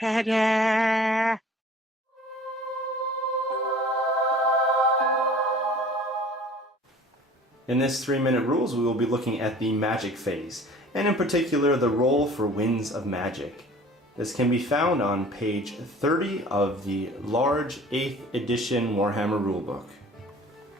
Cheide! In this 3-minute rules, we will be looking at the magic phase, and in particular the roll for Winds of Magic. This can be found on page 30 of the large 8th edition Warhammer rulebook.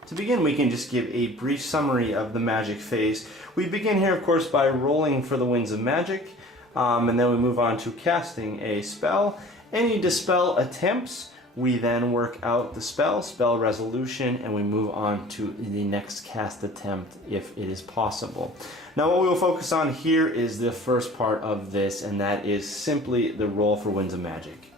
To begin, we can just give a brief summary of the magic phase. We begin here, of course, by rolling for the Winds of Magic, and then we move on to casting a spell. Any dispel attempts, we then work out the spell resolution, and we move on to the next cast attempt if it is possible. Now what we will focus on here is the first part of this, and that is simply the roll for Winds of Magic.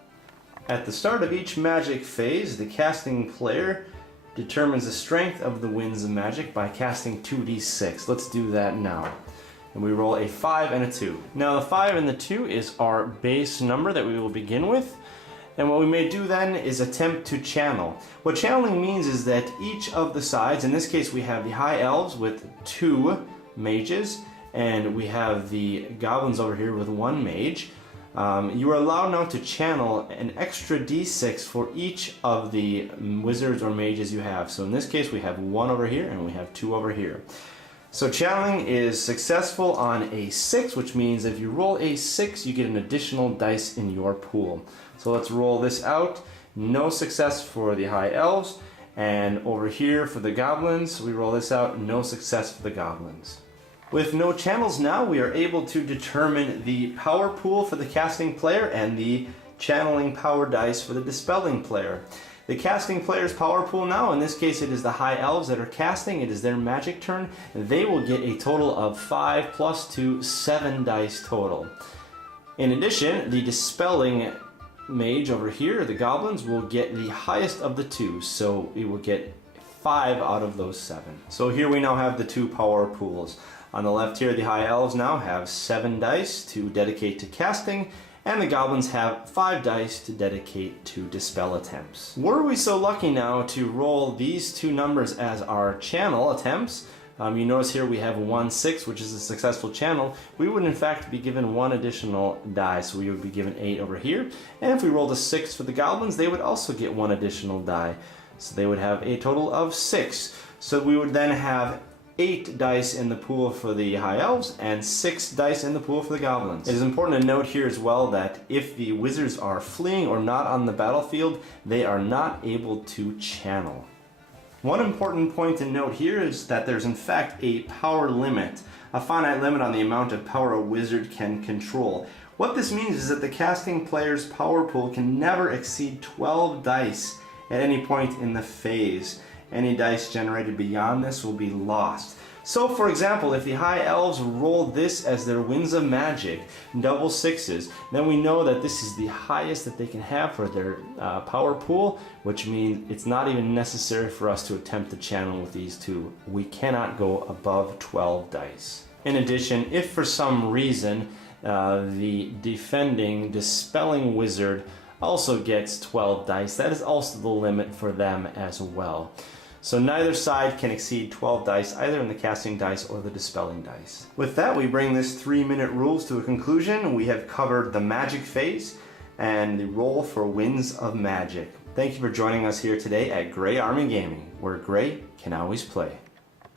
At the start of each magic phase, the casting player determines the strength of the Winds of Magic by casting 2d6. Let's do that now. And we roll a 5 and a 2. Now the 5 and the 2 is our base number that we will begin with. And what we may do then is attempt to channel. What channeling means is that each of the sides, in this case we have the High Elves with 2 mages, and we have the Goblins over here with 1 mage. You are allowed now to channel an extra d6 for each of the wizards or mages you have. So in this case we have 1 over here and we have 2 over here. So channeling is successful on a 6, which means if you roll a 6, you get an additional dice in your pool. So let's roll this out. No success for the High Elves. And over here for the Goblins, we roll this out. No success for the Goblins. With no channels now, we are able to determine the power pool for the casting player and the channeling power dice for the dispelling player. The casting player's power pool now, in this case it is the High Elves that are casting, it is their magic turn. They will get a total of 5 plus 2, 7 dice total. In addition, the dispelling mage over here, the Goblins, will get the highest of the 2, so it will get 5 out of those 7. So here we now have the 2 power pools. On the left here, the High Elves now have 7 dice to dedicate to casting, and the Goblins have 5 dice to dedicate to dispel attempts. Were we so lucky now to roll these 2 numbers as our channel attempts, you notice here we have 1, 6, which is a successful channel. We would in fact be given 1 additional die, so we would be given 8 over here. And if we rolled a 6 for the Goblins, they would also get 1 additional die. So they would have a total of 6. So we would then have 8 dice in the pool for the High Elves and 6 dice in the pool for the Goblins. It is important to note here as well that if the wizards are fleeing or not on the battlefield, they are not able to channel. One important point to note here is that there's in fact a power limit, a finite limit on the amount of power a wizard can control. What this means is that the casting player's power pool can never exceed 12 dice at any point in the phase. Any dice generated beyond this will be lost. So for example, if the High Elves roll this as their Winds of Magic, double 6s, then we know that this is the highest that they can have for their power pool, which means it's not even necessary for us to attempt to channel with these 2. We cannot go above 12 dice. In addition, if for some reason the defending, dispelling wizard also gets 12 dice, that is also the limit for them as well. So neither side can exceed 12 dice, either in the casting dice or the dispelling dice. With that, we bring this 3-minute rules to a conclusion. We have covered the magic phase and the roll for Winds of Magic. Thank you for joining us here today at Grey Army Gaming, where Grey can always play.